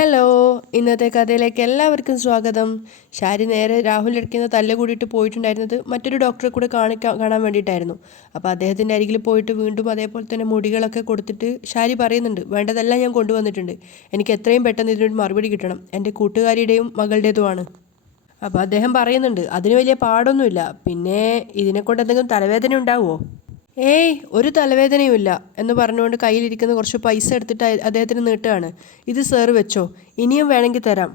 Hello, ഇന്നത്തെ കഥയിലേക്ക് എല്ലാവർക്കും സ്വാഗതം. ഷാരി നേരെ രാഹുൽ ഇടയ്ക്കുന്ന തല്ല് കൂടിയിട്ട് പോയിട്ടുണ്ടായിരുന്നത് മറ്റൊരു ഡോക്ടറെ കൂടെ കാണാൻ വേണ്ടിയിട്ടായിരുന്നു. അപ്പോൾ അദ്ദേഹത്തിൻ്റെ അരികിൽ പോയിട്ട് വീണ്ടും അതേപോലെ തന്നെ മുടികളൊക്കെ കൊടുത്തിട്ട് ഷാരി പറയുന്നുണ്ട്, വേണ്ടതെല്ലാം ഞാൻ കൊണ്ടുവന്നിട്ടുണ്ട്, എനിക്ക് എത്രയും പെട്ടെന്ന് ഇതിനൊരു മറുപടി കിട്ടണം, എൻ്റെ കൂട്ടുകാരിയുടെയും മകളുടേതുമാണ്. അപ്പോൾ അദ്ദേഹം പറയുന്നുണ്ട്, അതിന് വലിയ പാടൊന്നുമില്ല, പിന്നെ ഇതിനെക്കൊണ്ട് എന്തെങ്കിലും തലവേദന ഉണ്ടാവുമോ? ഏയ്, ഒരു തലവേദനയുമില്ല എന്ന് പറഞ്ഞുകൊണ്ട് കയ്യിലിരിക്കുന്ന കുറച്ച് പൈസ എടുത്തിട്ട് അദ്ദേഹത്തിന് നീട്ടുകയാണ്. ഇത് സാർ വെച്ചോ, ഇനിയും വേണമെങ്കിൽ തരാം,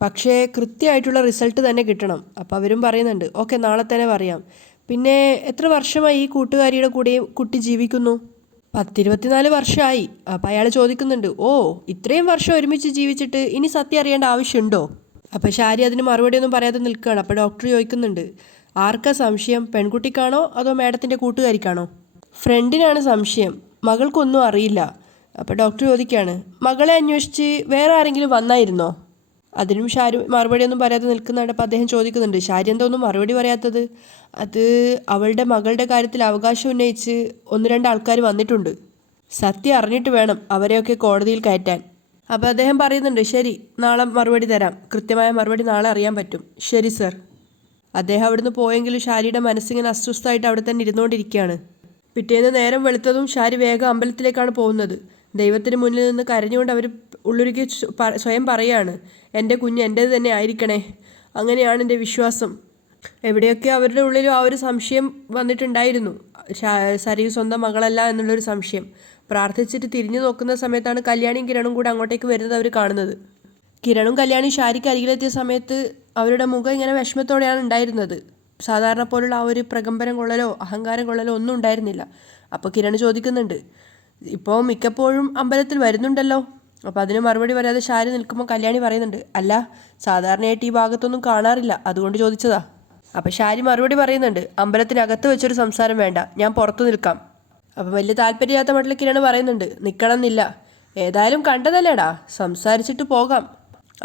പക്ഷേ കൃത്യമായിട്ടുള്ള റിസൾട്ട് തന്നെ കിട്ടണം. അപ്പോൾ അവരും പറയുന്നുണ്ട്, ഓക്കെ, നാളെ തന്നെ പറയാം. പിന്നെ എത്ര വർഷമായി ഈ കൂട്ടുകാരിയുടെ കൂടെയും കുട്ടി ജീവിക്കുന്നു? 10-24 വർഷമായി. അപ്പോൾ അയാൾ ചോദിക്കുന്നുണ്ട്, ഓ, ഇത്രയും വർഷം ഒരുമിച്ച് ജീവിച്ചിട്ട് ഇനി സത്യം അറിയേണ്ട ആവശ്യമുണ്ടോ? അപ്പോൾ ഷാരി അതിന് മറുപടിയൊന്നും പറയാതെ നിൽക്കുകയാണ്. അപ്പോൾ ഡോക്ടർ ചോദിക്കുന്നുണ്ട്, ആർക്കാ സംശയം, പെൺകുട്ടിക്കാണോ അതോ മാഡത്തിൻ്റെ കൂട്ടുകാരിക്കാണോ? ഫ്രണ്ടിനാണ് സംശയം, മകൾക്കൊന്നും അറിയില്ല. അപ്പോൾ ഡോക്ടർ ചോദിക്കുകയാണ്, മകളെ അന്വേഷിച്ച് വേറെ ആരെങ്കിലും വന്നായിരുന്നോ? അതിനും ഷാരി മറുപടിയൊന്നും പറയാതെ നിൽക്കുന്നുണ്ട്. അപ്പോൾ അദ്ദേഹം ചോദിക്കുന്നുണ്ട്, ഷാരി എന്താ ഒന്നും മറുപടി പറയാത്തത്? അത് അവളുടെ മകളുടെ കാര്യത്തിൽ അവകാശം ഉന്നയിച്ച് 1-2 ആൾക്കാർ വന്നിട്ടുണ്ട്, സത്യം അറിഞ്ഞിട്ട് വേണം അവരെയൊക്കെ കോടതിയിൽ കയറ്റാൻ. അപ്പോൾ അദ്ദേഹം പറയുന്നുണ്ട്, ശരി, നാളെ മറുപടി തരാം, കൃത്യമായ മറുപടി നാളെ അറിയാൻ പറ്റും. ശരി സർ. അദ്ദേഹം അവിടുന്ന് പോയെങ്കിലും ഷാരിയുടെ മനസ്സിങ്ങനെ അസ്വസ്ഥമായിട്ട് അവിടെ തന്നെ ഇരുന്നുകൊണ്ടിരിക്കുകയാണ്. പിറ്റേന്ന് നേരം വെളുത്തതും ഷാരി വേഗം അമ്പലത്തിലേക്കാണ് പോകുന്നത്. ദൈവത്തിന് മുന്നിൽ നിന്ന് കരഞ്ഞുകൊണ്ട് അവർ ഉള്ളുരുക്കി സ്വയം പറയുകയാണ്, എൻ്റെ കുഞ്ഞ് എൻ്റേത് തന്നെ ആയിരിക്കണേ, അങ്ങനെയാണ് എൻ്റെ വിശ്വാസം. എവിടെയൊക്കെ അവരുടെ ഉള്ളിലും ആ ഒരു സംശയം വന്നിട്ടുണ്ടായിരുന്നു, സരിയു സ്വന്തം മകളല്ല എന്നുള്ളൊരു സംശയം. പ്രാർത്ഥിച്ചിട്ട് തിരിഞ്ഞു നോക്കുന്ന സമയത്താണ് കല്യാണിയും കിരണും കൂടെ അങ്ങോട്ടേക്ക് വരുന്നത് അവർ കാണുന്നത്. കിരണും കല്യാണിയും ഷാരിക്ക് അരികിലെത്തിയ സമയത്ത് അവരുടെ മുഖം ഇങ്ങനെ വിഷമത്തോടെയാണ് ഉണ്ടായിരുന്നത്. സാധാരണ പോലുള്ള ആ ഒരു പ്രകമ്പനം കൊള്ളലോ അഹങ്കാരം കൊള്ളലോ ഒന്നും ഉണ്ടായിരുന്നില്ല. അപ്പോൾ കിരൺ ചോദിക്കുന്നുണ്ട്, ഇപ്പോൾ മിക്കപ്പോഴും അമ്പലത്തിൽ വരുന്നുണ്ടല്ലോ? അപ്പോൾ അതിന് മറുപടി പറയാതെ ഷാരി നിൽക്കുമ്പോൾ കല്യാണി പറയുന്നുണ്ട്, അല്ല, സാധാരണയായിട്ട് ഈ ഭാഗത്തൊന്നും കാണാറില്ല, അതുകൊണ്ട് ചോദിച്ചതാ. അപ്പോൾ ഷാരി മറുപടി പറയുന്നുണ്ട്, അമ്പലത്തിനകത്ത് വെച്ചൊരു സംസാരം വേണ്ട, ഞാൻ പുറത്തു നിൽക്കാം. അപ്പോൾ വലിയ താല്പര്യമില്ലാത്ത മട്ടിൽ കിരൺ പറയുന്നുണ്ട്, നിൽക്കണം എന്നില്ല, ഏതായാലും കണ്ടതല്ലേടാ, സംസാരിച്ചിട്ട് പോകാം.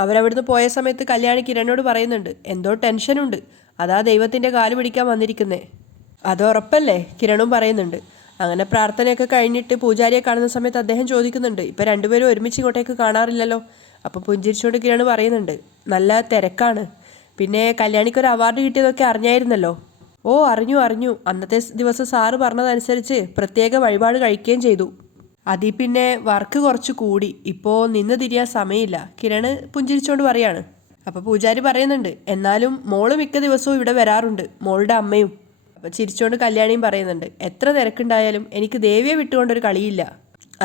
അവരവിടുന്ന് പോയ സമയത്ത് കല്യാണി കിരണിനോട് പറയുന്നുണ്ട്, എന്തോ ടെൻഷനുണ്ട്, അതാ ദൈവത്തിൻ്റെ കാല് പിടിക്കാൻ വന്നിരിക്കുന്നേ. അത് ഉറപ്പല്ലേ? കിരണും പറയുന്നുണ്ട്. അങ്ങനെ പ്രാർത്ഥനയൊക്കെ കഴിഞ്ഞിട്ട് പൂജാരിയെ കാണുന്ന സമയത്ത് അദ്ദേഹം ചോദിക്കുന്നുണ്ട്, ഇപ്പം രണ്ടുപേരും ഒരുമിച്ച് ഇങ്ങോട്ടേക്ക് കാണാറില്ലല്ലോ? അപ്പോൾ പുഞ്ചിരിച്ചുകൊണ്ട് കിരൺ പറയുന്നുണ്ട്, നല്ല തിരക്കാണ്, പിന്നെ കല്യാണിക്കൊരു അവാർഡ് കിട്ടിയതൊക്കെ അറിഞ്ഞായിരുന്നല്ലോ? ഓ, അറിഞ്ഞു, അന്നത്തെ ദിവസം സാറ് പറഞ്ഞതനുസരിച്ച് പ്രത്യേക വഴിപാട് കഴിക്കുകയും ചെയ്തു. അതിൽ പിന്നെ വർക്ക് കുറച്ച് കൂടി, ഇപ്പോൾ നിന്ന് തിരിയാൻ സമയമില്ല, കിരൺ പുഞ്ചിരിച്ചുകൊണ്ട് പറയാണ്. അപ്പോൾ പൂജാരി പറയുന്നുണ്ട്, എന്നാലും മോള് മിക്ക ദിവസവും ഇവിടെ വരാറുണ്ട്, മോളുടെ അമ്മയും. അപ്പോൾ ചിരിച്ചുകൊണ്ട് കല്യാണിയും പറയുന്നുണ്ട്, എത്ര തിരക്കുണ്ടായാലും എനിക്ക് ദേവിയെ വിട്ടുകൊണ്ടൊരു കളിയില്ല.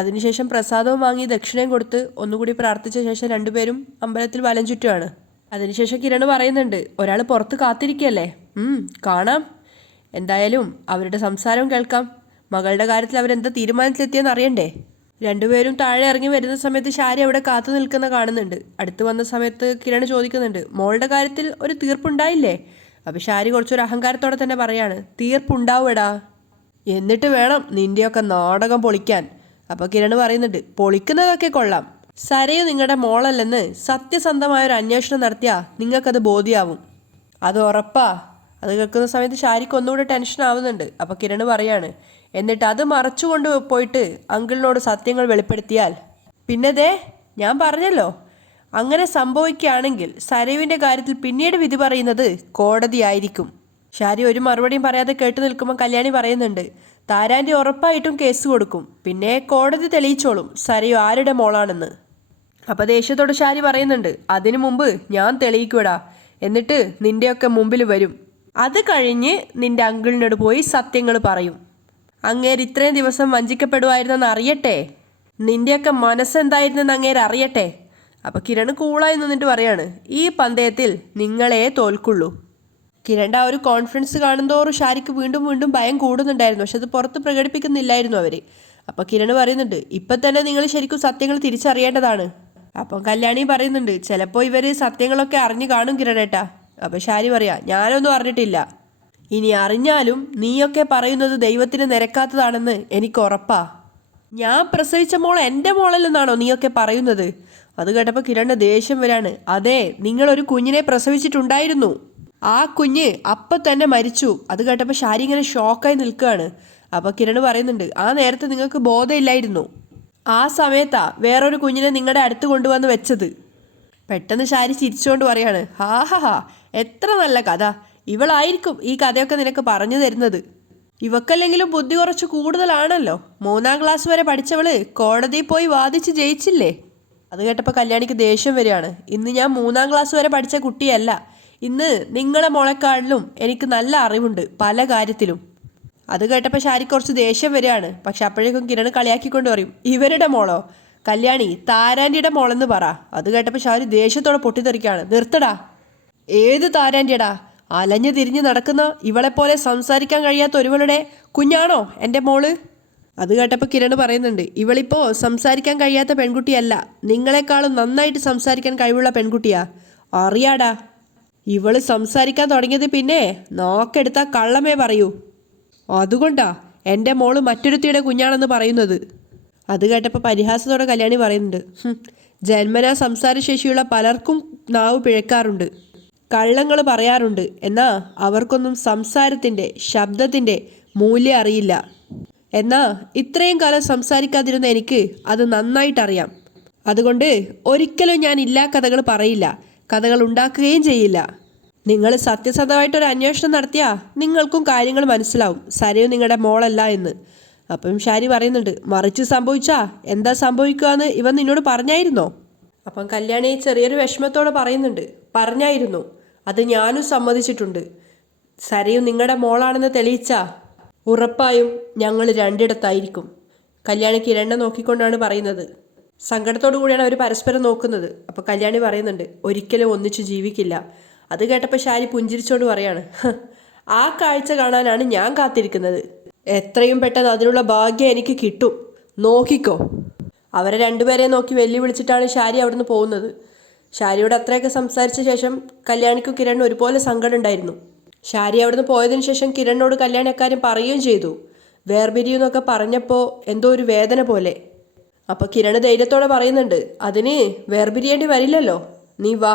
അതിനുശേഷം പ്രസാദവും വാങ്ങി ദക്ഷിണയും കൊടുത്ത് ഒന്നുകൂടി പ്രാർത്ഥിച്ച ശേഷം രണ്ടുപേരും അമ്പലത്തിൽ വലം ചുറ്റുമാണ്. അതിനുശേഷം കിരൺ പറയുന്നുണ്ട്, ഒരാൾ പുറത്ത് കാത്തിരിക്കുകയല്ലേ, കാണാം, എന്തായാലും അവരുടെ സംസാരം കേൾക്കാം, മകളുടെ കാര്യത്തിൽ അവരെന്താ തീരുമാനത്തിലെത്തിയെന്ന് അറിയണ്ടേ? രണ്ടുപേരും താഴെ ഇറങ്ങി വരുന്ന സമയത്ത് ഷാരി അവിടെ കാത്തു നിൽക്കുന്ന കാണുന്നുണ്ട്. അടുത്ത് വന്ന സമയത്ത് കിരൺ ചോദിക്കുന്നുണ്ട്, മോളുടെ കാര്യത്തിൽ ഒരു തീർപ്പുണ്ടായില്ലേ? അപ്പോൾ ഷാരി കുറച്ചൊരു അഹങ്കാരത്തോടെ തന്നെ പറയാണ്, തീർപ്പുണ്ടാവുമെടാ, എന്നിട്ട് വേണം നിൻ്റെയൊക്കെ നാടകം പൊളിക്കാൻ. അപ്പോൾ കിരൺ പറയുന്നുണ്ട്, പൊളിക്കുന്നതൊക്കെ കൊള്ളാം, സരയു നിങ്ങളുടെ മോളല്ലെന്ന് സത്യസന്ധമായൊരു അന്വേഷണം നടത്തിയാൽ നിങ്ങൾക്കത് ബോധ്യമാവും, അത് ഉറപ്പാ. അത് കേൾക്കുന്ന സമയത്ത് ഷാരിക്ക് ഒന്നുകൂടെ ടെൻഷൻ ആവുന്നുണ്ട്. അപ്പോൾ കിരൺ പറയാണ്, എന്നിട്ട് അത് മറച്ചുകൊണ്ട് പോയിട്ട് അങ്കിളിനോട് സത്യങ്ങൾ വെളിപ്പെടുത്തിയാൽ പിന്നെ ഞാൻ പറഞ്ഞല്ലോ, അങ്ങനെ സംഭവിക്കുകയാണെങ്കിൽ സരയുവിൻ്റെ കാര്യത്തിൽ പിന്നീട് വിധി പറയുന്നത് കോടതിയായിരിക്കും. ഷാരി ഒരു മറുപടിയും പറയാതെ കേട്ടു നിൽക്കുമ്പോൾ കല്യാണി പറയുന്നുണ്ട്, താരാൻ്റെ ഉറപ്പായിട്ടും കേസ് കൊടുക്കും, പിന്നെ കോടതി തെളിയിച്ചോളും സരയു ആരുടെ മോളാണെന്ന്. അപ്പോൾ ദേഷ്യത്തോട് ഷാരി പറയുന്നുണ്ട്, അതിനു മുമ്പ് ഞാൻ തെളിയിക്കൂടാ, എന്നിട്ട് നിൻ്റെയൊക്കെ മുമ്പിൽ വരും, അത് കഴിഞ്ഞ് നിൻ്റെ അങ്കിളിനോട് പോയി സത്യങ്ങൾ പറയും, അങ്ങേര് ഇത്രയും ദിവസം വഞ്ചിക്കപ്പെടുമായിരുന്നെന്ന് അറിയട്ടെ, നിൻ്റെയൊക്കെ മനസ്സെന്തായിരുന്നെന്ന് അങ്ങേര് അറിയട്ടെ. അപ്പോൾ കിരൺ കൂളായി നിന്നിട്ട് പറയാണ്, ഈ പന്തയത്തിൽ നിങ്ങളെ തോൽക്കുള്ളൂ. കിരണിൻ്റെ ആ ഒരു കോൺഫിഡൻസ് കാണുന്തോറും ഷാരിക്ക് വീണ്ടും വീണ്ടും ഭയം കൂടുന്നുണ്ടായിരുന്നു, പക്ഷെ അത് പുറത്ത് പ്രകടിപ്പിക്കുന്നില്ലായിരുന്നു അവർ. അപ്പോൾ കിരൺ പറയുന്നുണ്ട്, ഇപ്പം തന്നെ നിങ്ങൾ ശരിക്കും സത്യങ്ങൾ തിരിച്ചറിയേണ്ടതാണ്. അപ്പം കല്യാണി പറയുന്നുണ്ട്, ചിലപ്പോൾ ഇവർ സത്യങ്ങളൊക്കെ അറിഞ്ഞു കാണും കിരണേട്ടാ. അപ്പോൾ ഷാരി പറയാ, ഞാനൊന്നും അറിഞ്ഞിട്ടില്ല, ഇനി അറിഞ്ഞാലും നീയൊക്കെ പറയുന്നത് ദൈവത്തിന് നിരക്കാത്തതാണെന്ന് എനിക്ക് ഉറപ്പാ. ഞാൻ പ്രസവിച്ച മോൾ എൻ്റെ മോളല്ലെന്നാണോ നീയൊക്കെ പറയുന്നത്? അത് കേട്ടപ്പോൾ കിരണിൻ്റെ ദേഷ്യം വരാണ്. അതെ, നിങ്ങളൊരു കുഞ്ഞിനെ പ്രസവിച്ചിട്ടുണ്ടായിരുന്നു, ആ കുഞ്ഞ് അപ്പം തന്നെ മരിച്ചു. അത് കേട്ടപ്പോൾ ഷാരി ഇങ്ങനെ ഷോക്കായി നിൽക്കുകയാണ്. അപ്പോൾ കിരൺ പറയുന്നുണ്ട്, ആ നേരത്തെ നിങ്ങൾക്ക് ബോധമില്ലായിരുന്നു, ആ സമയത്താ വേറൊരു കുഞ്ഞിനെ നിങ്ങളുടെ അടുത്ത് കൊണ്ടുവന്ന് വെച്ചത്. പെട്ടെന്ന് ശാരി ചിരിച്ചുകൊണ്ട് പറയാണ്, ഹാ ഹാ ഹാ, എത്ര നല്ല കഥ. ഇവളായിരിക്കും ഈ കഥയൊക്കെ നിനക്ക് പറഞ്ഞു തരുന്നത്. ഇവക്കല്ലെങ്കിലും ബുദ്ധി കുറച്ച് കൂടുതലാണല്ലോ. 3-ാം ക്ലാസ് വരെ പഠിച്ചവള് കോടതിയിൽ പോയി വാദിച്ച് ജയിച്ചില്ലേ. അത് കേട്ടപ്പോൾ കല്യാണിക്ക് ദേഷ്യം വരികയാണ്. ഇന്ന് ഞാൻ 3-ാം ക്ലാസ് വരെ പഠിച്ച കുട്ടിയല്ല. ഇന്ന് നിങ്ങളെ മോളെക്കാളിലും എനിക്ക് നല്ല അറിവുണ്ട് പല കാര്യത്തിലും. അത് കേട്ടപ്പോൾ ശാരിക്ക് കുറച്ച് ദേഷ്യം വരികയാണ്. പക്ഷെ അപ്പോഴേക്കും കിരൺ കളിയാക്കിക്കൊണ്ട് പറയും, ഇവരുടെ മോളോ? കല്യാണി താരാൻ്റിയുടെ മോളെന്ന് പറ. അത് കേട്ടപ്പോൾ ശാരി ദേഷ്യത്തോടെ പൊട്ടിത്തെറിക്കുകയാണ്. നിർത്തടാ. ഏത് താരാൻ്റിയടാ? അലഞ്ഞു തിരിഞ്ഞ് നടക്കുന്ന ഇവളെപ്പോലെ സംസാരിക്കാൻ കഴിയാത്ത ഒരുവളുടെ കുഞ്ഞാണോ എൻ്റെ മോള്? അത് കേട്ടപ്പോൾ കിരൺ പറയുന്നുണ്ട്, ഇവളിപ്പോൾ സംസാരിക്കാൻ കഴിയാത്ത പെൺകുട്ടിയല്ല, നിങ്ങളെക്കാളും നന്നായിട്ട് സംസാരിക്കാൻ കഴിവുള്ള പെൺകുട്ടിയാ. അറിയാടാ. ഇവള് സംസാരിക്കാൻ തുടങ്ങിയത് പിന്നെ നോക്കെടുത്താൽ കള്ളമേ പറയൂ. അതുകൊണ്ടാ എൻ്റെ മോള് മറ്റൊരുത്തിയുടെ കുഞ്ഞാണെന്ന് പറയുന്നത്. അത് കേട്ടപ്പോൾ പരിഹാസത്തോടെ കല്യാണി പറയുന്നുണ്ട്, ജന്മനാ സംസാരശേഷിയുള്ള പലർക്കും നാവ് പിഴക്കാറുണ്ട്, കള്ളങ്ങൾ പറയാറുണ്ട്. എന്നാ അവർക്കൊന്നും സംസാരത്തിൻ്റെ ശബ്ദത്തിൻ്റെ മൂല്യം അറിയില്ല. എന്നാ ഇത്രയും കാലം സംസാരിക്കാതിരുന്ന എനിക്ക് അത് നന്നായിട്ടറിയാം. അതുകൊണ്ട് ഒരിക്കലും ഞാൻ ഇല്ലാ കഥകൾ പറയില്ല, കഥകൾ ഉണ്ടാക്കുകയും ചെയ്യില്ല. നിങ്ങൾ സത്യസന്ധമായിട്ടൊരു അന്വേഷണം നടത്തിയാൽ നിങ്ങൾക്കും കാര്യങ്ങൾ മനസ്സിലാവും സരയു നിങ്ങളുടെ മോളല്ല എന്ന്. അപ്പം ശാരി പറയുന്നുണ്ട്, മറിച്ച് സംഭവിച്ചാ എന്താ സംഭവിക്കുക എന്ന് ഇവൻ നിന്നോട് പറഞ്ഞായിരുന്നോ? അപ്പം കല്യാണി ചെറിയൊരു വിഷമത്തോടെ പറയുന്നുണ്ട്, പറഞ്ഞായിരുന്നു. അത് ഞാനും സമ്മതിച്ചിട്ടുണ്ട്. സരയു നിങ്ങളുടെ മോളാണെന്ന് തെളിയിച്ചാ ഉറപ്പായും ഞങ്ങൾ രണ്ടിടത്തായിരിക്കും. കല്യാണി കിരണിനെ നോക്കിക്കൊണ്ടാണ് പറയുന്നത്. സങ്കടത്തോടു കൂടിയാണ് അവർ പരസ്പരം നോക്കുന്നത്. അപ്പോൾ കല്യാണി പറയുന്നുണ്ട്, ഒരിക്കലും ഒന്നിച്ചു ജീവിക്കില്ല. അത് കേട്ടപ്പോൾ ശാരി പുഞ്ചിരിച്ചോണ്ട് പറയാണ്, ആ കാഴ്ച കാണാനാണ് ഞാൻ കാത്തിരിക്കുന്നത്. എത്രയും പെട്ടെന്ന് അതിനുള്ള ഭാഗ്യം എനിക്ക് കിട്ടും, നോക്കിക്കോ. അവരെ രണ്ടുപേരെ നോക്കി വെല്ലുവിളിച്ചിട്ടാണ് ശാരി അവിടുന്ന് പോകുന്നത്. ശാരിയോട് അത്രയൊക്കെ സംസാരിച്ച ശേഷം കല്യാണിക്കും കിരണിനും ഒരുപോലെ സങ്കടം ഉണ്ടായിരുന്നു. ശാരി അവിടുന്ന് പോയതിനു ശേഷം കിരണിനോട് കല്യാണി അക്കാര്യം പറയുകയും ചെയ്തു. വേർപിരിയെന്നൊക്കെ പറഞ്ഞപ്പോൾ എന്തോ ഒരു വേദന പോലെ. അപ്പോൾ കിരൺ ധൈര്യത്തോടെ പറയുന്നുണ്ട്, അതിന് വേർപിരിയേണ്ടി വരില്ലല്ലോ, നീ വാ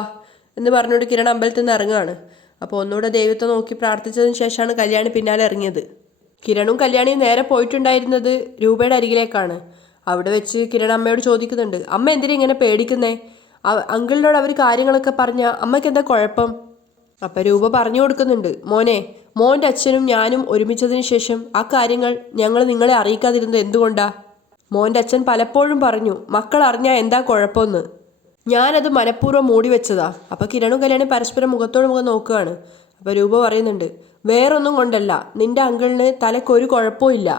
എന്ന് പറഞ്ഞുകൊണ്ട് കിരൺ അമ്പലത്തിൽ നിന്ന് ഇറങ്ങുകയാണ്. അപ്പോൾ ഒന്നുകൂടെ ദൈവത്തെ നോക്കി പ്രാർത്ഥിച്ചതിന് ശേഷമാണ് കല്യാണി പിന്നാലെ ഇറങ്ങിയത്. കിരണും കല്യാണിയും നേരെ പോയിട്ടുണ്ടായിരുന്നത് രൂപയുടെ അരികിലേക്കാണ്. അവിടെ വെച്ച് കിരൺ അമ്മയോട് ചോദിക്കുന്നുണ്ട്, അമ്മ എന്തിനാ ഇങ്ങനെ പേടിക്കുന്നേ? അങ്കിളിനോട് അവർ കാര്യങ്ങളൊക്കെ പറഞ്ഞാൽ അമ്മയ്ക്ക് എന്താ കുഴപ്പം? അപ്പം രൂപ പറഞ്ഞു കൊടുക്കുന്നുണ്ട്, മോൻ്റെ അച്ഛനും ഞാനും ഒരുമിച്ചതിന് ശേഷം ആ കാര്യങ്ങൾ ഞങ്ങൾ നിങ്ങളെ അറിയിക്കാതിരുന്നത് എന്തുകൊണ്ടാ? മോൻ്റെ അച്ഛൻ പലപ്പോഴും പറഞ്ഞു മക്കൾ അറിഞ്ഞാൽ എന്താ കുഴപ്പമെന്ന്. ഞാനത് മനഃപൂർവ്വം മൂടി വെച്ചതാ. അപ്പോൾ കിരണും കല്യാണി പരസ്പരം മുഖത്തോട് മുഖം നോക്കുകയാണ്. അപ്പോൾ രൂപ പറയുന്നുണ്ട്, വേറൊന്നും കൊണ്ടല്ല, നിന്റെ അങ്കിളിന് തലക്കൊരു കുഴപ്പമില്ല.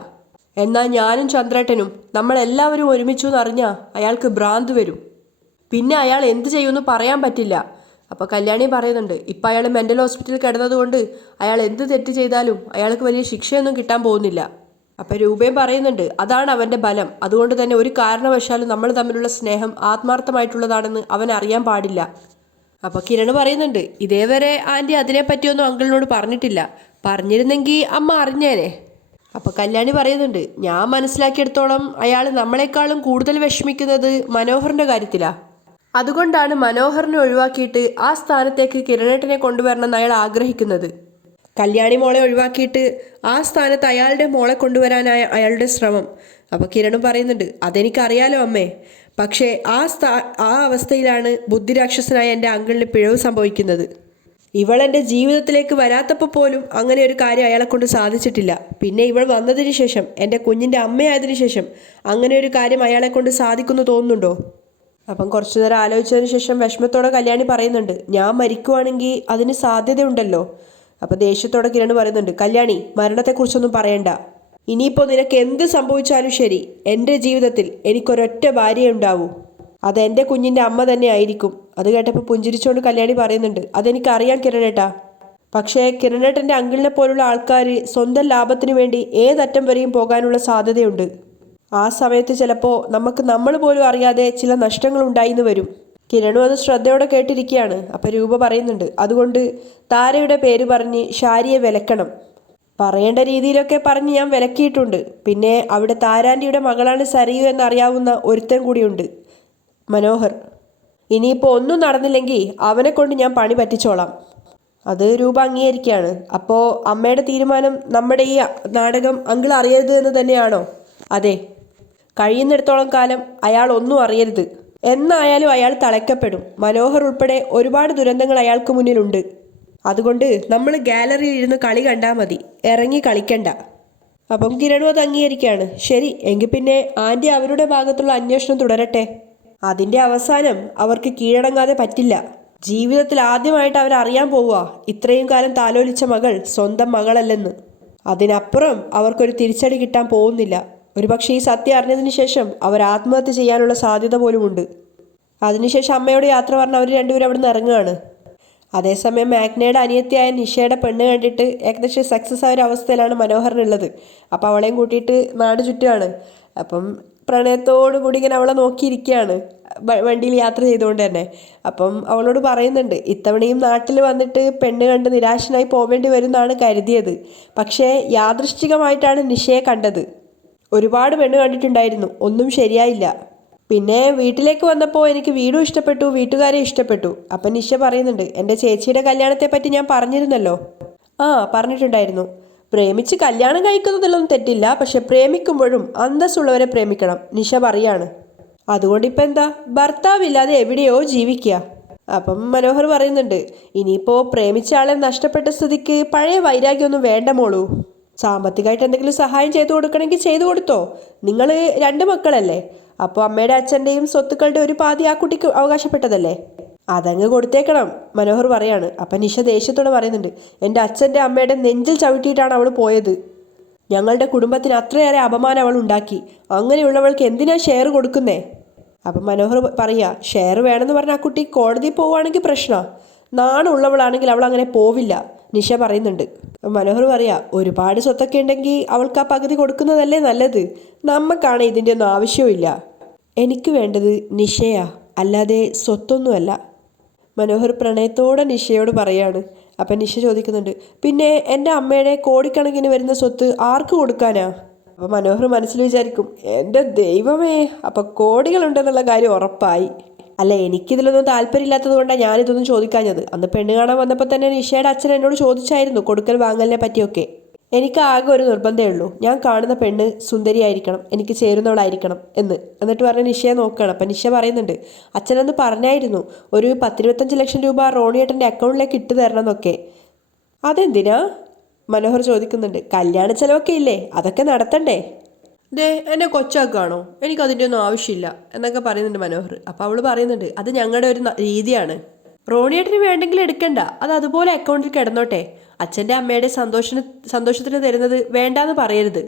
എന്നാൽ ഞാനും ചന്ദ്രേട്ടനും നമ്മളെല്ലാവരും ഒരുമിച്ചു എന്നറിഞ്ഞാൽ അയാൾക്ക് ഭ്രാന്ത് വരും. പിന്നെ അയാൾ എന്ത് ചെയ്യുമെന്ന് പറയാൻ പറ്റില്ല. അപ്പോൾ കല്യാണി പറയുന്നുണ്ട്, ഇപ്പം അയാൾ മെൻ്റൽ ഹോസ്പിറ്റലിൽ കിടന്നതുകൊണ്ട് അയാൾ എന്ത് തെറ്റ് ചെയ്താലും അയാൾക്ക് വലിയ ശിക്ഷയൊന്നും കിട്ടാൻ പോകുന്നില്ല. അപ്പോൾ രൂപയും പറയുന്നുണ്ട്, അതാണ് അവൻ്റെ ബലം. അതുകൊണ്ട് തന്നെ ഒരു കാരണവശാലും നമ്മൾ തമ്മിലുള്ള സ്നേഹം ആത്മാർത്ഥമായിട്ടുള്ളതാണെന്ന് അവൻ അറിയാൻ പാടില്ല. അപ്പോൾ കിരൺ പറയുന്നുണ്ട്, ഇതേവരെ ആൻറ്റി അതിനെപ്പറ്റിയൊന്നും അങ്കിളിനോട് പറഞ്ഞിട്ടില്ല, പറഞ്ഞിരുന്നെങ്കിൽ അമ്മ അറിഞ്ഞേനെ. അപ്പോൾ കല്യാണി പറയുന്നുണ്ട്, ഞാൻ മനസ്സിലാക്കിയെടുത്തോളം അയാൾ നമ്മളെക്കാളും കൂടുതൽ വിഷമിക്കുന്നത് മനോഹറിൻ്റെ കാര്യത്തിലാണ്. അതുകൊണ്ടാണ് മനോഹറിനെ ഒഴിവാക്കിയിട്ട് ആ സ്ഥാനത്തേക്ക് കിരണേട്ടനെ കൊണ്ടുവരണമെന്ന് അയാൾ ആഗ്രഹിക്കുന്നത്. കല്യാണി മോളെ ഒഴിവാക്കിയിട്ട് ആ സ്ഥാനത്ത് അയാളുടെ മോളെ കൊണ്ടുവരാനായ അയാളുടെ ശ്രമം. അപ്പോൾ കിരണും പറയുന്നുണ്ട്, അതെനിക്കറിയാലോ അമ്മേ, പക്ഷേ ആ അവസ്ഥയിലാണ് ബുദ്ധിരാക്ഷസനായ എൻ്റെ അങ്കിളിന് പിഴവ് സംഭവിക്കുന്നത്. ഇവളെൻ്റെ ജീവിതത്തിലേക്ക് വരാത്തപ്പോൾ പോലും അങ്ങനെ ഒരു കാര്യം അയാളെ കൊണ്ട് സാധിച്ചിട്ടില്ല. പിന്നെ ഇവൾ വന്നതിന് ശേഷം, എൻ്റെ കുഞ്ഞിൻ്റെ അമ്മയായതിനു ശേഷം അങ്ങനെ ഒരു കാര്യം അയാളെ കൊണ്ട് സാധിക്കുമെന്ന് തോന്നുന്നുണ്ടോ? അപ്പം കുറച്ചു നേരം ആലോചിച്ചതിന് ശേഷം വിഷമത്തോടെ കല്യാണി പറയുന്നുണ്ട്, ഞാൻ മരിക്കുവാണെങ്കിൽ അതിന് സാധ്യതയുണ്ടല്ലോ. അപ്പോൾ ദേഷ്യത്തോടെ കിരൺ പറയുന്നുണ്ട്, കല്യാണി മരണത്തെക്കുറിച്ചൊന്നും പറയണ്ട. ഇനിയിപ്പോൾ നിനക്ക് എന്ത് സംഭവിച്ചാലും ശരി, എൻ്റെ ജീവിതത്തിൽ എനിക്കൊരൊറ്റ ഭാര്യയെ ഉണ്ടാവൂ, അതെൻ്റെ കുഞ്ഞിൻ്റെ അമ്മ തന്നെ ആയിരിക്കും. അത് കേട്ടപ്പോൾ പുഞ്ചിരിച്ചുകൊണ്ട് കല്യാണി പറയുന്നുണ്ട്, അതെനിക്കറിയാം കിരണേട്ടാ. പക്ഷേ കിരണേട്ടൻ്റെ അങ്കിളിനെ പോലുള്ള ആൾക്കാർ സ്വന്തം ലാഭത്തിന് വേണ്ടി ഏതറ്റം വരെയും പോകാനുള്ള സാധ്യതയുണ്ട്. ആ സമയത്ത് ചിലപ്പോൾ നമ്മൾ പോലും അറിയാതെ ചില നഷ്ടങ്ങൾ ഉണ്ടായിന്ന് വരും. കിരണും അത് ശ്രദ്ധയോടെ കേട്ടിരിക്കുകയാണ്. അപ്പോൾ രൂപ പറയുന്നുണ്ട്, അതുകൊണ്ട് താരയുടെ പേര് പറഞ്ഞ് ശാരിയെ വിലക്കണം. പറയേണ്ട രീതിയിലൊക്കെ പറഞ്ഞ് ഞാൻ വിലക്കിയിട്ടുണ്ട്. പിന്നെ അവിടെ താരാൻ്റിയുടെ മകളാണ് സരയു എന്നറിയാവുന്ന ഒരുത്തൻ കൂടിയുണ്ട്, മനോഹർ. ഇനിയിപ്പോൾ ഒന്നും നടന്നില്ലെങ്കിൽ അവനെ കൊണ്ട് ഞാൻ പണി പറ്റിച്ചോളാം. അത് രൂപ അംഗീകരിക്കുകയാണ്. അപ്പോൾ അമ്മയുടെ തീരുമാനം നമ്മുടെ ഈ നാടകം അങ്കിൾ അറിയരുത് എന്ന് തന്നെയാണോ? അതെ, കഴിയുന്നിടത്തോളം കാലം അയാൾ ഒന്നും അറിയരുത്. എന്നായാലും അയാൾ തളയ്ക്കപ്പെടും. മനോഹർ ഉൾപ്പെടെ ഒരുപാട് ദുരന്തങ്ങൾ അയാൾക്ക് മുന്നിലുണ്ട്. അതുകൊണ്ട് നമ്മൾ ഗാലറിയിൽ ഇരുന്ന് കളി കണ്ടാൽ മതി, ഇറങ്ങി കളിക്കണ്ട. അപ്പം കിരണും അത് അംഗീകരിക്കുകയാണ്. ശരി, എങ്കിൽ പിന്നെ ആൻറ്റി അവരുടെ ഭാഗത്തുള്ള അന്വേഷണം തുടരട്ടെ. അതിൻ്റെ അവസാനം അവർക്ക് കീഴടങ്ങാതെ പറ്റില്ല. ജീവിതത്തിൽ ആദ്യമായിട്ട് അവരറിയാൻ പോവുക ഇത്രയും കാലം താലോലിച്ച മകൾ സ്വന്തം മകളല്ലെന്ന്. അതിനപ്പുറം അവർക്കൊരു തിരിച്ചടി കിട്ടാൻ പോകുന്നില്ല. ഒരുപക്ഷെ ഈ സത്യം അറിഞ്ഞതിന് ശേഷം അവർ ആത്മഹത്യ ചെയ്യാനുള്ള സാധ്യത പോലുമുണ്ട്. അതിനുശേഷം അമ്മയോട് യാത്ര പറഞ്ഞ് അവർ രണ്ടുപേരും അവിടെ നിന്ന് ഇറങ്ങുകയാണ്. അതേസമയം മാഗ്നയുടെ അനിയത്തിയായ നിഷയുടെ പെണ്ണ് കണ്ടിട്ട് ഏകദേശം സക്സസ് ആയ ഒരു അവസ്ഥയിലാണ് മനോഹറിനുള്ളത്. അപ്പോൾ അവളെയും കൂട്ടിയിട്ട് നാട് ചുറ്റുകയാണ്. അപ്പം പ്രണയത്തോടു കൂടി ഇങ്ങനെ അവളെ നോക്കിയിരിക്കുകയാണ് വണ്ടിയിൽ യാത്ര ചെയ്തുകൊണ്ട് തന്നെ. അപ്പം അവളോട് പറയുന്നുണ്ട്, ഇത്തവണയും നാട്ടിൽ വന്നിട്ട് പെണ്ണ് കണ്ട് നിരാശനായി പോവേണ്ടി വരും എന്നാണ് കരുതിയത്. പക്ഷേ യാദൃശ്ചികമായിട്ടാണ് നിഷയെ കണ്ടത്. ഒരുപാട് പെണ്ണ് കണ്ടിട്ടുണ്ടായിരുന്നു, ഒന്നും ശരിയായില്ല. പിന്നെ വീട്ടിലേക്ക് വന്നപ്പോൾ എനിക്ക് വീടും ഇഷ്ടപ്പെട്ടു, വീട്ടുകാരെ ഇഷ്ടപ്പെട്ടു. അപ്പം നിഷ പറയുന്നുണ്ട്, എൻ്റെ ചേച്ചിയുടെ കല്യാണത്തെ പറ്റി ഞാൻ പറഞ്ഞിരുന്നല്ലോ. പറഞ്ഞിട്ടുണ്ടായിരുന്നു. പ്രേമിച്ച് കല്യാണം കഴിക്കുന്നതിലൊന്നും തെറ്റില്ല, പക്ഷെ പ്രേമിക്കുമ്പോഴും അന്തസ്സുള്ളവരെ പ്രേമിക്കണം, നിഷ പറയാണ്. അതുകൊണ്ട് ഇപ്പം എന്താ, ഭർത്താവില്ലാതെ എവിടെയോ ജീവിക്കുക. അപ്പം മനോഹർ പറയുന്നുണ്ട്, ഇനിയിപ്പോൾ പ്രേമിച്ച ആളെ നഷ്ടപ്പെട്ട സ്ഥിതിക്ക് പഴയ വൈരാഗ്യമൊന്നും വേണ്ട മോളൂ. സാമ്പത്തികമായിട്ട് എന്തെങ്കിലും സഹായം ചെയ്തു കൊടുക്കണമെങ്കിൽ ചെയ്തു കൊടുത്തോ. നിങ്ങൾ 2 മക്കളല്ലേ, അപ്പോൾ അമ്മയുടെ അച്ഛൻ്റെയും സ്വത്തുക്കളുടെ ഒരു പാതി ആ കുട്ടിക്ക് അവകാശപ്പെട്ടതല്ലേ, അതങ്ങ് കൊടുത്തേക്കണം, മനോഹർ പറയാണ്. അപ്പം നിഷ ദേഷ്യത്തോടെ പറയുന്നുണ്ട്, എൻ്റെ അച്ഛൻ്റെ അമ്മയുടെ നെഞ്ചിൽ ചവിട്ടിയിട്ടാണ് അവൾ പോയത്. ഞങ്ങളുടെ കുടുംബത്തിന് അത്രയേറെ അപമാനം അവൾ ഉണ്ടാക്കി. അങ്ങനെയുള്ളവൾക്ക് എന്തിനാ ഷെയർ കൊടുക്കുന്നേ? അപ്പം മനോഹർ പറയുക, ഷെയർ വേണമെന്ന് പറഞ്ഞാൽ ആ കുട്ടി കോടതി പോവുകയാണെങ്കിൽ പ്രശ്നമാണ്. നാണുള്ളവളാണെങ്കിൽ അവൾ അങ്ങനെ പോവില്ല, നിഷ പറയുന്നുണ്ട്. മനോഹർ പറയാ, ഒരുപാട് സ്വത്തൊക്കെ ഉണ്ടെങ്കിൽ അവൾക്ക് ആ പകുതി കൊടുക്കുന്നതല്ലേ നല്ലത്. നമുക്കാണ് ഇതിൻ്റെ ഒന്നും ആവശ്യമില്ല. എനിക്ക് വേണ്ടത് നിഷയാ, അല്ലാതെ സ്വത്തൊന്നുമല്ല. മനോഹർ പ്രണയത്തോടെ നിഷയോട് പറയാണ്. അപ്പം നിഷ ചോദിക്കുന്നുണ്ട്, പിന്നെ എൻ്റെ അമ്മയുടെ കോടിക്കണക്കിന് വരുന്ന സ്വത്ത് ആർക്ക് കൊടുക്കാനാ? അപ്പം മനോഹർ മനസ്സിൽ വിചാരിക്കും, എൻ്റെ ദൈവമേ, അപ്പം കോടികളുണ്ടെന്നുള്ള കാര്യം ഉറപ്പായി. അല്ല, എനിക്കിതിലൊന്നും താല്പര്യമില്ലാത്തത് കൊണ്ടാണ് ഞാനിതൊന്നും ചോദിക്കാഞ്ഞത്. അന്ന് പെണ്ണ് കാണാൻ വന്നപ്പോൾ തന്നെ നിഷയുടെ അച്ഛൻ എന്നോട് ചോദിച്ചായിരുന്നു കൊടുക്കൽ വാങ്ങലിനെ പറ്റിയൊക്കെ. എനിക്ക് ആകെ ഒരു നിർബന്ധമേ ഉള്ളൂ, ഞാൻ കാണുന്ന പെണ്ണ് സുന്ദരിയായിരിക്കണം, എനിക്ക് ചേരുന്നവളായിരിക്കണം എന്നിട്ട് പറഞ്ഞ നിഷയെ നോക്കുകയാണ്. അപ്പം നിഷ പറയുന്നുണ്ട്, അച്ഛനന്ന് പറഞ്ഞായിരുന്നു ഒരു 10-25 ലക്ഷം രൂപ റോണിയേട്ടൻ്റെ അക്കൗണ്ടിലേക്ക് ഇട്ട് തരണം എന്നൊക്കെ. അതെന്തിനാ? മനോഹർ ചോദിക്കുന്നുണ്ട്. കല്യാണ ചെലവൊക്കെ ഇല്ലേ, അതൊക്കെ നടത്തണ്ടേ? എന്നെ കൊച്ചാക്കാണോ, എനിക്കതിൻ്റെ ഒന്നും ആവശ്യമില്ല എന്നൊക്കെ പറയുന്നുണ്ട് മനോഹർ. അപ്പോൾ അവൾ പറയുന്നുണ്ട്, അത് ഞങ്ങളുടെ ഒരു രീതിയാണ്. റോണിയേട്ടന് വേണ്ടെങ്കിൽ എടുക്കണ്ട, അത് അതുപോലെ അക്കൗണ്ടിൽ കിടന്നോട്ടെ. അച്ഛൻ്റെ അമ്മയുടെ സന്തോഷത്തിന് തരുന്നത് വേണ്ടാന്ന് പറയരുത്.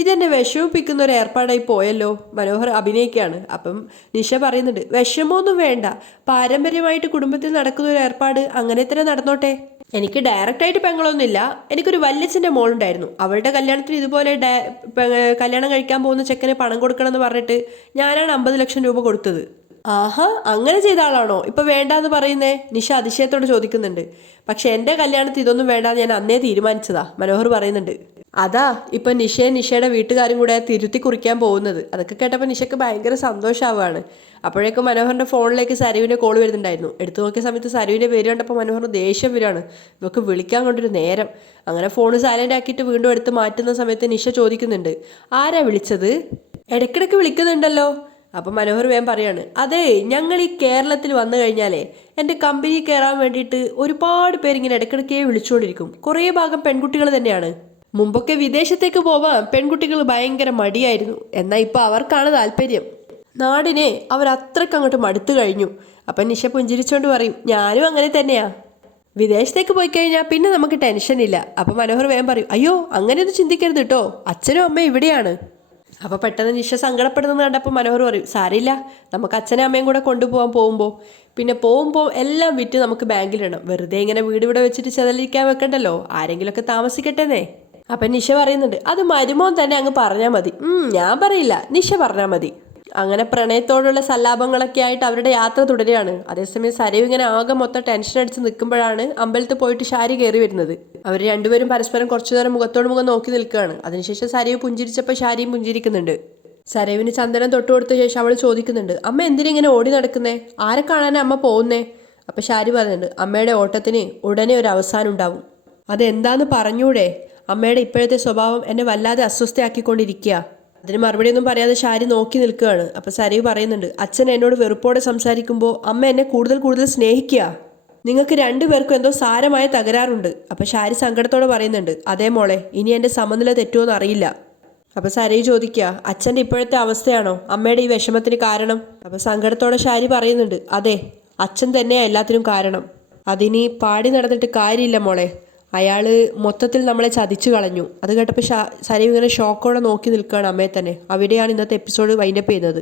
ഇതെന്നെ വിഷമിപ്പിക്കുന്ന ഒരു ഏർപ്പാടായി പോയല്ലോ, മനോഹർ അഭിനയിക്കുകയാണ്. അപ്പം നിഷ പറയുന്നുണ്ട്, വിഷമമൊന്നും വേണ്ട, പാരമ്പര്യമായിട്ട് കുടുംബത്തിൽ നടക്കുന്ന ഒരു ഏർപ്പാട് അങ്ങനെ തന്നെ നടന്നോട്ടെ. എനിക്ക് ഡയറക്റ്റായിട്ട് പെങ്ങളൊന്നുമില്ല, എനിക്കൊരു വല്യച്ഛൻ്റെ മോളുണ്ടായിരുന്നു. അവളുടെ കല്യാണത്തിന് ഇതുപോലെ കല്യാണം കഴിക്കാൻ പോകുന്ന ചെക്കന് പണം കൊടുക്കണം എന്ന് പറഞ്ഞിട്ട് ഞാനാണ് 50 ലക്ഷം രൂപ കൊടുത്തത്. ആഹാ, അങ്ങനെ ചെയ്ത ആളാണോ ഇപ്പം വേണ്ടാന്ന് പറയുന്നേ? നിഷ അതിശയത്തോട് ചോദിക്കുന്നുണ്ട്. പക്ഷെ എൻ്റെ കല്യാണത്തിൽ ഇതൊന്നും വേണ്ടാന്ന് ഞാൻ അന്നേ തീരുമാനിച്ചതാ, മനോഹർ പറയുന്നുണ്ട്. അതാ ഇപ്പം നിഷയുടെ വീട്ടുകാരും കൂടെ തിരുത്തി കുറിക്കാൻ പോകുന്നത്. അതൊക്കെ കേട്ടപ്പോൾ നിഷയ്ക്ക് ഭയങ്കര സന്തോഷമാവുകയാണ്. അപ്പോഴേക്കും മനോഹറിൻ്റെ ഫോണിലേക്ക് സരുവിൻ്റെ കോൾ വരുന്നുണ്ടായിരുന്നു. എടുത്തു നോക്കിയ സമയത്ത് സരുവിൻ്റെ പേര് കണ്ടപ്പോൾ മനോഹർ ദേഷ്യം വരികയാണ്. ഇവർക്ക് വിളിക്കാൻ കൊണ്ടൊരു നേരം. അങ്ങനെ ഫോൺ സൈലൻ്റ് ആക്കിയിട്ട് വീണ്ടും എടുത്ത് മാറ്റുന്ന സമയത്ത് നിഷ ചോദിക്കുന്നുണ്ട്, ആരാ വിളിച്ചത്? ഇടയ്ക്കിടയ്ക്ക് വിളിക്കുന്നുണ്ടല്ലോ. അപ്പം മനോഹർ വേഗം പറയാണ്, അതെ, ഞങ്ങൾ ഈ കേരളത്തിൽ വന്നു കഴിഞ്ഞാലേ എൻ്റെ കമ്പനി കയറാൻ വേണ്ടിയിട്ട് ഒരുപാട് പേരിങ്ങനെ ഇടയ്ക്കിടയ്ക്കേ വിളിച്ചുകൊണ്ടിരിക്കും. കുറേ ഭാഗം പെൺകുട്ടികൾ തന്നെയാണ്. മുമ്പൊക്കെ വിദേശത്തേക്ക് പോവാൻ പെൺകുട്ടികൾ ഭയങ്കര മടിയായിരുന്നു. എന്നാൽ ഇപ്പോൾ അവർക്കാണ് താല്പര്യം. നാടിനെ അവരത്രയ്ക്ക് അങ്ങോട്ട് മടുത്തു കഴിഞ്ഞു. അപ്പം നിഷ പുഞ്ചിരിച്ചോണ്ട് പറയും, ഞാനും അങ്ങനെ തന്നെയാ. വിദേശത്തേക്ക് പോയി കഴിഞ്ഞാൽ പിന്നെ നമുക്ക് ടെൻഷനില്ല. അപ്പം മനോഹർ വേഗം പറയും, അയ്യോ അങ്ങനെയൊന്നും ചിന്തിക്കരുത് കേട്ടോ, അച്ഛനും അമ്മയും ഇവിടെയാണ്. അപ്പോൾ പെട്ടെന്ന് നിഷ സങ്കടപ്പെടുന്നത് കണ്ടപ്പോൾ മനോഹർ പറയും, സാരില്ല, നമുക്ക് അച്ഛനും അമ്മയും കൂടെ കൊണ്ടുപോകാൻ പോകുമ്പോൾ എല്ലാം വിറ്റ് നമുക്ക് ബാങ്കിലിടണം. വെറുതെ ഇങ്ങനെ വീട് ഇവിടെ വെച്ചിട്ട് ചെതലിരിക്കാൻ വെക്കണ്ടല്ലോ, ആരെങ്കിലുമൊക്കെ താമസിക്കട്ടെന്നേ. അപ്പം നിഷ പറയുന്നുണ്ട്, അത് മരുമോൻ തന്നെ അങ്ങ് പറഞ്ഞാൽ മതി. ഞാൻ പറയില്ല, നിഷ പറഞ്ഞാൽ മതി. അങ്ങനെ പ്രണയത്തോടുള്ള സല്ലാപങ്ങളൊക്കെ ആയിട്ട് അവരുടെ യാത്ര തുടരുകയാണ്. അതേസമയം സരയു ഇങ്ങനെ ആകെ മൊത്തം ടെൻഷൻ അടിച്ച് നിൽക്കുമ്പോഴാണ് അമ്പലത്തിൽ പോയിട്ട് ഷാരി കയറി വരുന്നത്. അവർ രണ്ടുപേരും പരസ്പരം കുറച്ചു നേരം മുഖത്തോട് മുഖം നോക്കി നിൽക്കുകയാണ്. അതിനുശേഷം സരയു പുഞ്ചിരിച്ചപ്പോൾ ഷാരിയും പുഞ്ചിരിക്കുന്നുണ്ട്. സരയുവിന് ചന്ദനം തൊട്ട് കൊടുത്ത ശേഷം അവൾ ചോദിക്കുന്നുണ്ട്, അമ്മ എന്തിനിങ്ങനെ ഓടി നടക്കുന്നേ? ആരെ കാണാനാ അമ്മ പോകുന്നേ? അപ്പം ഷാരി പറയുന്നുണ്ട്, അമ്മയുടെ ഓട്ടത്തിന് ഉടനെ ഒരു അവസാനം ഉണ്ടാവും. അതെന്താന്ന് പറഞ്ഞൂടെ? അമ്മയുടെ ഇപ്പോഴത്തെ സ്വഭാവം എന്നെ വല്ലാതെ അസ്വസ്ഥയാക്കിക്കൊണ്ടിരിക്കുക. അതിന് മറുപടിയൊന്നും പറയാതെ ശാരി നോക്കി നിൽക്കുകയാണ്. അപ്പോൾ സരയു പറയുന്നുണ്ട്, അച്ഛൻ എന്നോട് വെറുപ്പോടെ സംസാരിക്കുമ്പോൾ അമ്മ എന്നെ കൂടുതൽ കൂടുതൽ സ്നേഹിക്കുക. നിങ്ങൾക്ക് രണ്ടുപേർക്കും എന്തോ സാരമായ തകരാറുണ്ട്. അപ്പോൾ ശാരി സങ്കടത്തോടെ പറയുന്നുണ്ട്, അതേ മോളെ, ഇനി എൻ്റെ സമനില തെറ്റുമോന്ന് അറിയില്ല. അപ്പോൾ സരയു ചോദിക്കുക, അച്ഛൻ്റെ ഇപ്പോഴത്തെ അവസ്ഥയാണോ അമ്മയുടെ ഈ വിഷമത്തിന് കാരണം? അപ്പോൾ സങ്കടത്തോടെ ശാരി പറയുന്നുണ്ട്, അതെ, അച്ഛൻ തന്നെയാണ് എല്ലാത്തിനും കാരണം. അതിനി പാടി നടന്നിട്ട് കാര്യമില്ല മോളെ. അയാൾ മൊത്തത്തിൽ നമ്മളെ ചതിച്ചു കളഞ്ഞു. അത് കേട്ടപ്പോൾ സരയു ഇങ്ങനെ ഷോക്കോടെ നോക്കി നിൽക്കുകയാണ് അമ്മയെ തന്നെ. അവിടെയാണ് ഇന്നത്തെ എപ്പിസോഡ് വൈൻഡപ്പ് ചെയ്യുന്നത്.